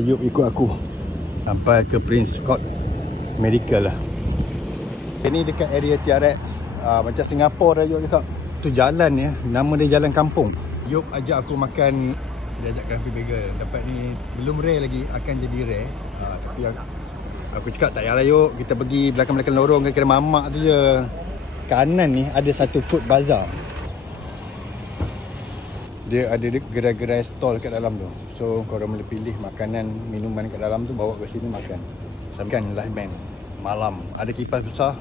Yuk ikut aku sampai ke Prince Court Medical lah. Ini dekat area TRX, macam Singapura dah Yuk cakap. Tu jalan ya, nama dia Jalan Kampung. Yuk ajak aku makan, dia ajak Grumpy Bagel. Tempat ni belum rare lagi, akan jadi rare. Tapi aku cakap tak payahlah Yuk, kita pergi belakang-belakang lorong ke kedai mamak tu je. Kanan ni ada satu food bazaar. Dia ada gerai-gerai stall kat dalam tu. So korang boleh pilih makanan, minuman kat dalam tu, bawa ke sini makan. Sambil live band malam, ada kipas besar.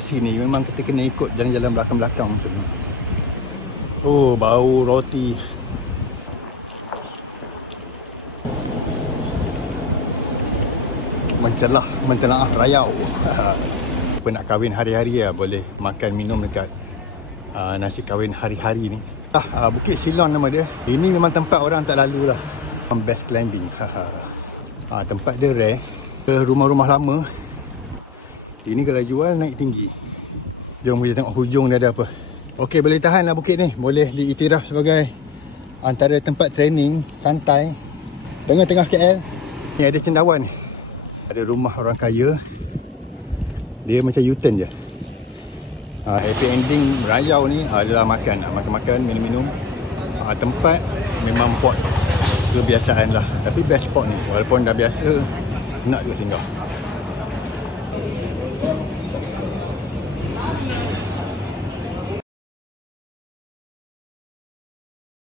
Sini memang kita kena ikut jalan-jalan belakang-belakang semua. Oh, bau roti. Mencelah rayau. Apa nak kahwin hari-hari lah, boleh makan minum dekat nasi kahwin hari-hari ni. Bukit Silon nama dia. Ini memang tempat orang tak lalu lah. Best climbing. Tempat dia rare. Rumah-rumah lama. Ini kalau jual naik tinggi. Jom kita tengok hujung dia ada apa. Okey, boleh tahan lah bukit ni. Boleh diiktiraf sebagai antara tempat training santai tengah-tengah KL. Ni ada cendawan ni. Ada rumah orang kaya. Dia macam U-turn je. Happy ending merayau ni adalah makan. Makan-makan, minum-minum. Tempat memang spot kebiasaan lah. Tapi best spot ni. Walaupun dah biasa, nak juga singgah.